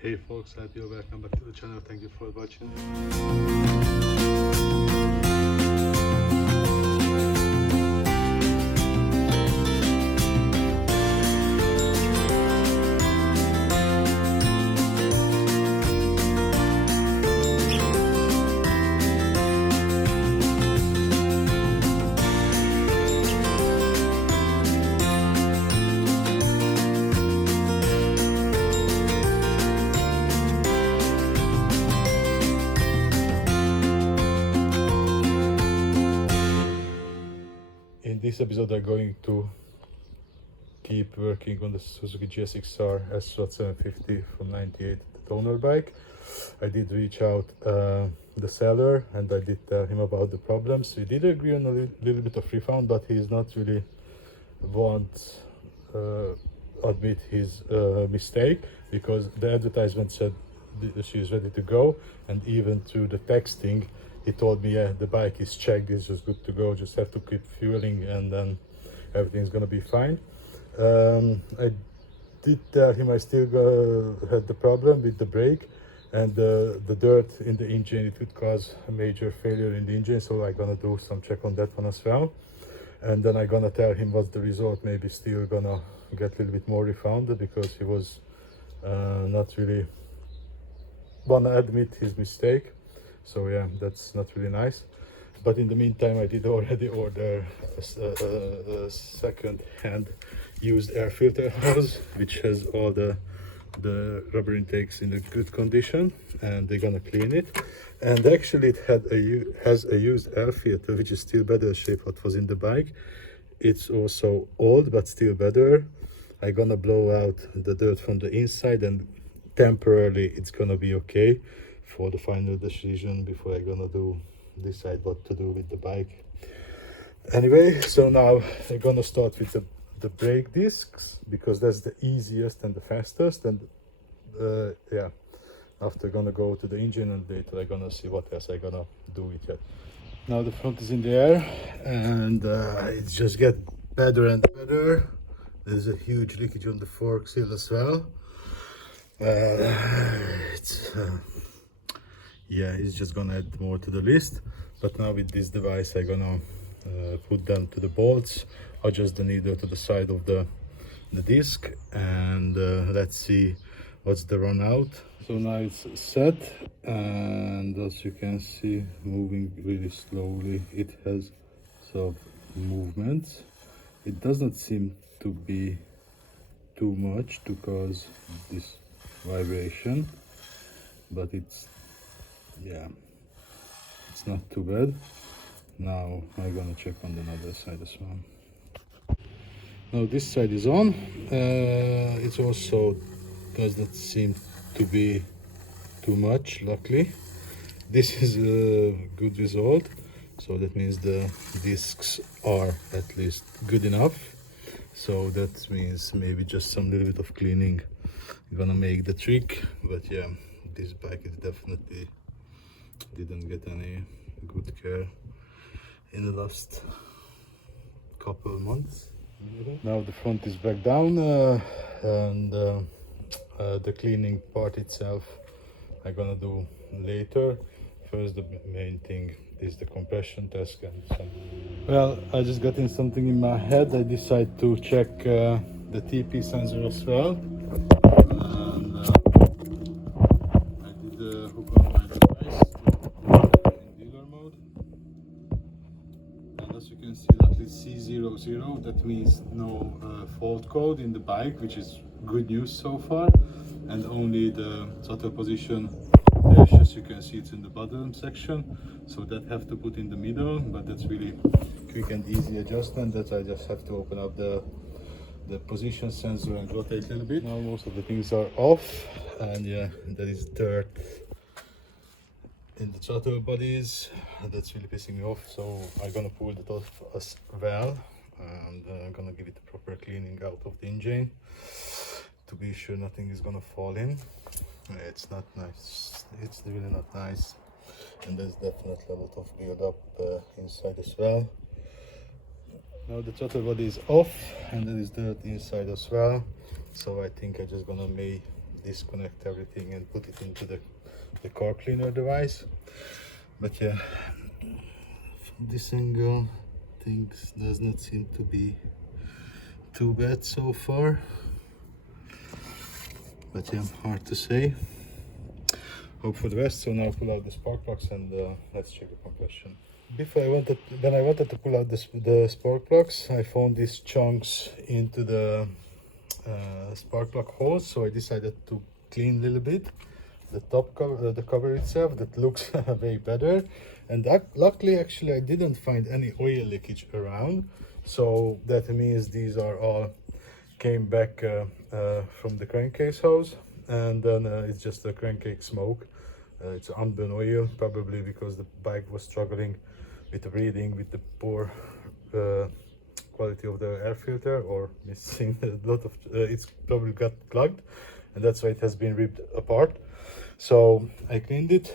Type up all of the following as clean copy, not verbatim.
Hey folks, happy welcome back to the channel. Thank you for watching. In this episode, I'm going to keep working on the Suzuki gsx-r Srad 750 from 98, the donor bike. I did reach out the seller and I did tell him about the problems. We did agree on a little bit of refund, but he's not really want admit his mistake, because the advertisement said she's ready to go, and even through the texting he told me, yeah, the bike is checked, it's just good to go, just have to keep fueling and then everything's gonna be fine. I did tell him I still had the problem with the brake and the dirt in the engine. It could cause a major failure in the engine, so I'm gonna do some check on that one as well, and then I'm gonna tell him what's the result. Maybe still gonna get a little bit more refunded, because he was not really wanna admit his mistake. So yeah, that's not really nice. But in the meantime, I did already order a second-hand used air filter hose, which has all the rubber intakes in a good condition, and they're gonna clean it. And actually it has a used air filter which is still better shape what was in the bike. It's also old but still better. I'm gonna blow out the dirt from the inside, and temporarily it's gonna be okay for the final decision before I'm gonna decide what to do with the bike. Anyway, so now I'm gonna start with the brake discs, because that's the easiest and the fastest, and yeah, after gonna go to the engine, and later I'm gonna see what else I'm gonna do with it. Now the front is in the air, and it just gets better and better. There's a huge leakage on the fork seal as well. Yeah, it's just gonna add more to the list. But now with this device I'm gonna put them to the bolts, adjust the needle to the side of the disc, and let's see what's the run out. So now it's set, and as you can see, moving really slowly. It has some movements. It doesn't seem to be too much to cause this vibration, but it's, yeah, it's not too bad. Now I'm gonna check on the other side as well. Now this side is on. It also does not seem to be too much, luckily. This is a good result, so that means the discs are at least good enough. So that means maybe just some little bit of cleaning gonna make the trick. But yeah, this bike is definitely didn't get any good care in the last couple of months. Now the front is back down, and the cleaning part itself I'm gonna do later. First, the main thing is the compression test. Well, I just got in something in my head. I decided to check the TP sensor as well. And I did hook on my device in dealer mode. And as you can see, that is C00. That means no fault code in the bike, which is good news so far. And only the throttle position dash, as you can see, it's in the bottom section. So that have to put in the middle, but that's really quick and easy adjustment. That I just have to open up the position sensor and rotate a little bit. Now most of the things are off, and yeah, there is dirt in the throttle bodies. That's really pissing me off, so I'm gonna pull that off as well, and I'm gonna give it a proper cleaning out of the engine to be sure nothing is gonna fall in. It's not nice, it's really not nice, and there's definitely a lot of build up inside as well. Now the throttle body is off, and there is dirt inside as well, so I think I'm just gonna disconnect everything and put it into the car cleaner device. But yeah, from this angle things does not seem to be too bad so far, but yeah, hard to say. Hope for the best. So now pull out the spark plugs and let's check the compression. When I wanted to pull out the spark plugs, I found these chunks into the spark plug holes, so I decided to clean a little bit the top cover, the cover itself. That looks way better, and luckily actually I didn't find any oil leakage around, so that means these are all came back from the crankcase hose, and then it's just a crankcase smoke. It's unburned oil, probably because the bike was struggling with the breathing, with the poor quality of the air filter, or missing a lot of it's probably got clogged, and that's why it has been ripped apart. So I cleaned it.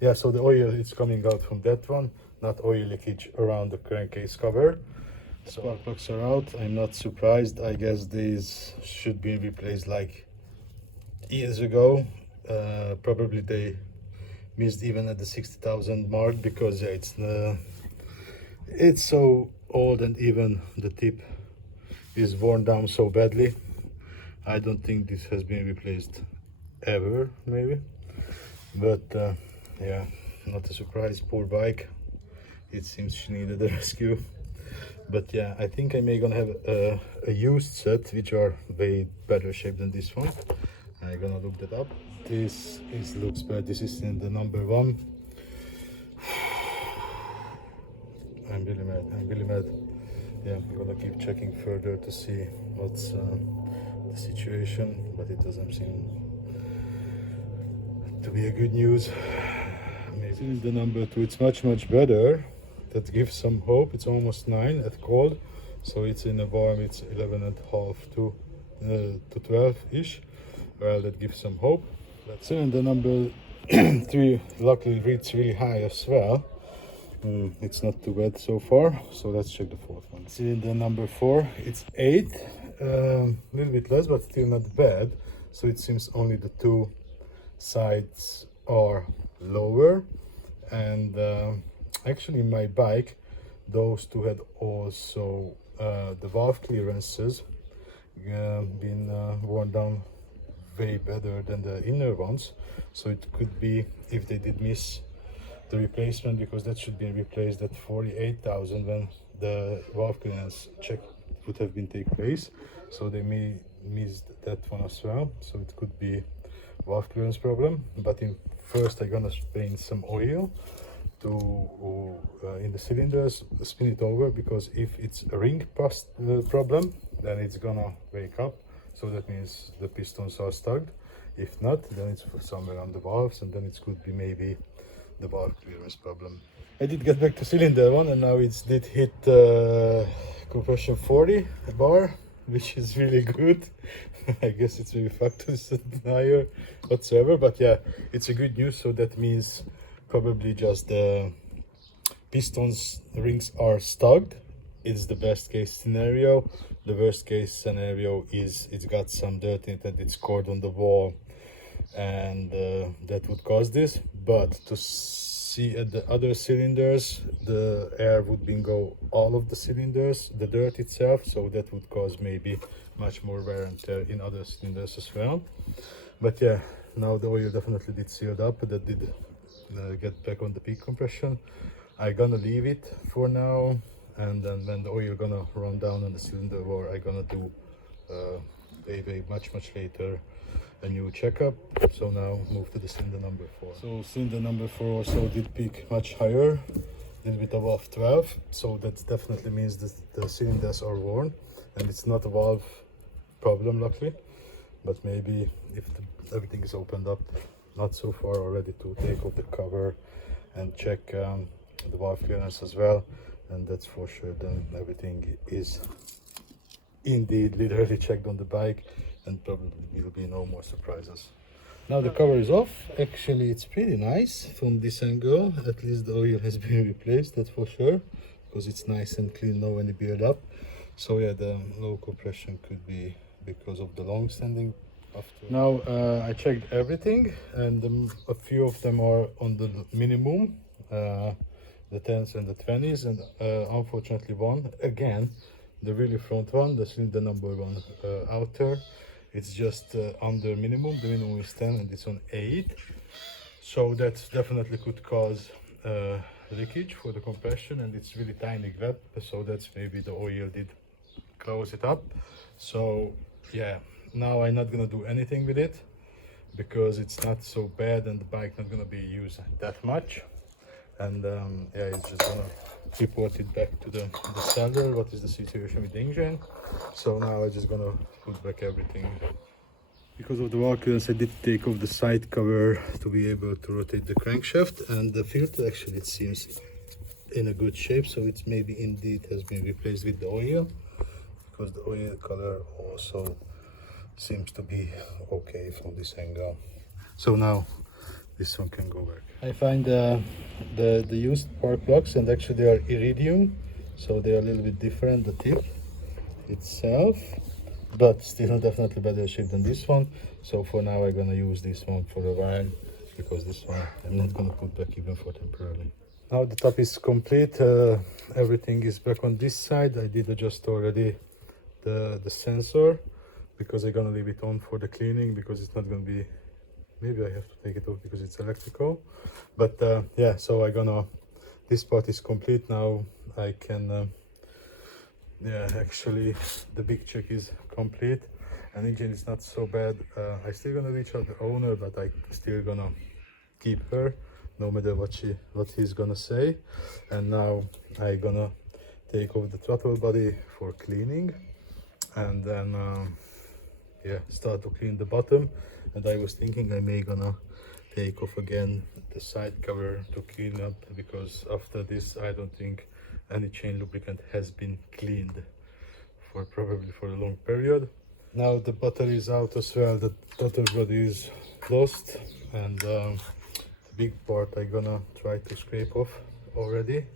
Yeah, so the oil is coming out from that one, not oil leakage around the crankcase cover. Spark plugs are out. I'm not surprised. I guess these should be replaced like years ago. Probably they missed even at the 60,000 mark, because yeah, it's so old, and even the tip is worn down so badly. I don't think this has been replaced ever, maybe, but yeah, not a surprise. Poor bike, it seems she needed a rescue. But yeah, I think I may gonna have a used set which are way better shape than this one. I'm gonna look that up. This looks bad. This is in the number 1. I'm really mad. Yeah, I'm gonna keep checking further to see what's the situation, but it doesn't seem to be a good news. Maybe in the number 2 it's much better. That gives some hope. It's almost 9 at cold, so it's in a warm, it's 11.5 to 12 ish. Well, that gives some hope. Let's see. In the number 3 luckily reads really high as well. It's not too bad so far, so let's check the 4th one. See, in the number 4 it's 8, a little bit less, but still not bad. So it seems only the 2 sides are lower, and actually my bike, those 2 had also the valve clearances been worn down way better than the inner ones. So it could be, if they did miss the replacement, because that should be replaced at 48,000 when the valve clearance check would have been take place, so they may missed that one as well. So it could be valve clearance problem. But first I'm gonna spray in some oil to in the cylinders, spin it over, because if it's a ring past problem, then it's gonna wake up, so that means the pistons are stuck. If not, then it's somewhere on the valves, and then it could be maybe the valve clearance problem. I did get back to cylinder 1, and now it did hit compression 40 bar, which is really good. I guess it's maybe factory higher whatsoever, but yeah, it's a good news. So that means probably just the pistons rings are stuck. It's the best case scenario. The worst case scenario is it's got some dirt in it and it's scored on the wall, and that would cause this. But to see at the other cylinders, the air would bingo all of the cylinders, the dirt itself, so that would cause maybe much more wear and tear in other cylinders as well. But yeah, now the oil definitely did sealed up. That did get back on the peak compression. I'm gonna leave it for now, and then when the oil gonna run down on the cylinder, or I'm gonna do much later a new checkup. So now move to the cylinder number 4. So cylinder number 4 also did peak much higher, a little bit above 12. So that definitely means that the cylinders are worn, and it's not a valve problem, luckily. But maybe if everything is opened up, not so far already, to take off the cover and check the valve clearance as well, and that's for sure. Then everything is indeed literally checked on the bike, and probably will be no more surprises. Now the cover is off. Actually, it's pretty nice from this angle. At least the oil has been replaced, that's for sure, because it's nice and clean, no any build up. So yeah, the low compression could be because of the long standing Now I checked everything, and a few of them are on the minimum, the 10s and the 20s, and unfortunately one, again, the really front one, the cylinder number one outer, it's just under minimum. The minimum is 10 and it's on 8. So that definitely could cause leakage for the compression, and it's really tiny grab, so that's maybe the oil did close it up. So yeah, now I'm not gonna do anything with it because it's not so bad and the bike not gonna be used that much. And yeah, it's just gonna report it back to the seller, what is the situation with the engine. So now I'm just gonna put back everything. Because of the wall clearance, I did take off the side cover to be able to rotate the crankshaft, and the filter actually it seems in a good shape, so it's maybe indeed has been replaced with the oil, because the oil color also seems to be okay from this angle. So now this one can go back. I find the used spark plugs, and actually they are iridium, so they are a little bit different, the tip itself, but still definitely better shape than this one. So for now I'm gonna use this one for a while, because this one I'm not gonna put back even for temporarily. Now the top is complete, everything is back on this side. I did adjust already the sensor, because I'm gonna leave it on for the cleaning, because it's not gonna be, maybe I have to take it off because it's electrical, but yeah, so this part is complete now. I can yeah, actually the big check is complete, and engine is not so bad. I still gonna reach out the owner, but I still gonna keep her no matter what he's gonna say. And now I gonna take off the throttle body for cleaning, and then yeah, start to clean the bottom. And I was thinking I may gonna take off again the side cover to clean up, because after this I don't think any chain lubricant has been cleaned for probably for a long period. Now the battery is out as well, the throttle body is lost, and the big part I'm gonna try to scrape off already,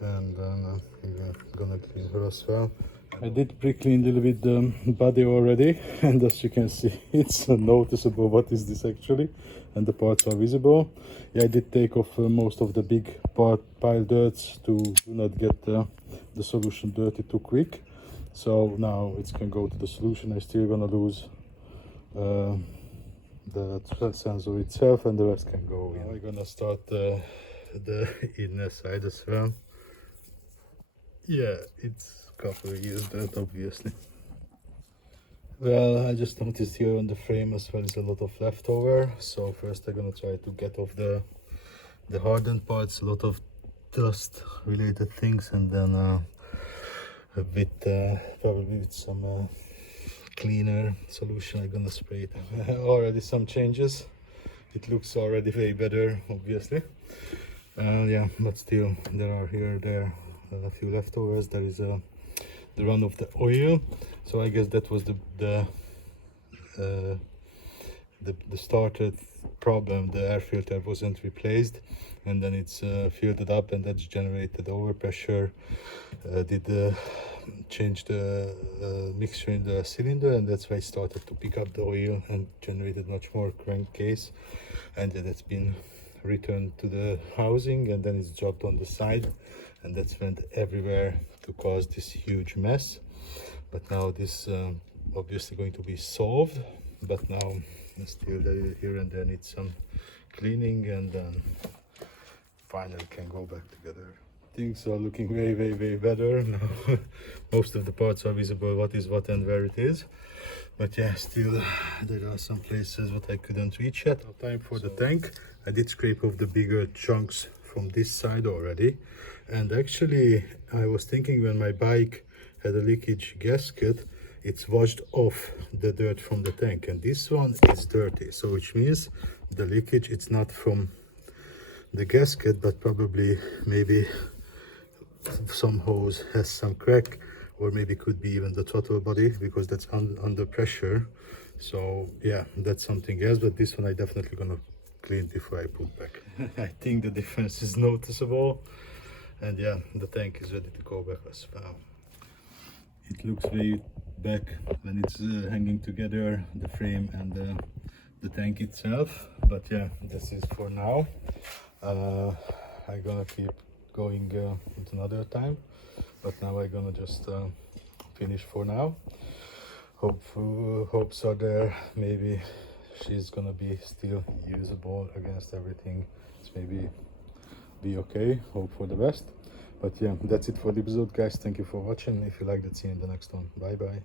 and then I'm gonna clean her as well. I did pre-clean a little bit the body already, and as you can see, it's noticeable what is this actually, and the parts are visible. Yeah, I did take off most of the big pile dirts to do not get the solution dirty too quick. So now it can go to the solution. I still gonna lose the sensor itself, and the rest can go in. Now I'm gonna start the inner side as well. Yeah, it's a couple of years dirt, obviously. Well, I just noticed here on the frame as well is a lot of leftover. So first I'm gonna try to get off the hardened parts, a lot of dust related things, and then a bit probably with some cleaner solution I'm gonna spray it. Already some changes. It looks already way better, obviously. Yeah, but still there are there a few leftovers. There is the run of the oil, so I guess that was the starter problem. The air filter wasn't replaced, and then it's filled it up, and that's generated overpressure. Did change the mixture in the cylinder, and that's why it started to pick up the oil and generated much more crankcase, and then it's been returned to the housing, and then it's dropped on the side, and that's went everywhere to cause this huge mess. But now this obviously going to be solved, but now still here and there needs some cleaning, and then finally can go back together. Things are looking way better now. Most of the parts are visible, what is what and where it is, but yeah, still there are some places what I couldn't reach yet. Now time for the tank. I did scrape off the bigger chunks from this side already, and actually I was thinking when my bike had a leakage gasket, it's washed off the dirt from the tank, and this one is dirty, so which means the leakage, it's not from the gasket, but probably maybe some hose has some crack, or maybe could be even the throttle body, because that's under pressure. So yeah, that's something else, but this one I definitely gonna clean before I put back. I think the difference is noticeable, and yeah, the tank is ready to go back as well. It looks way back when it's hanging together, the frame and the tank itself. But yeah, this is for now. I'm gonna keep going with another time, but now I'm gonna just finish for now. Hopes are there. Maybe she's gonna be still usable against everything. It's maybe be okay. Hope for the best. But yeah, that's it for the episode, guys. Thank you for watching. If you liked it, see you in the next one. Bye bye.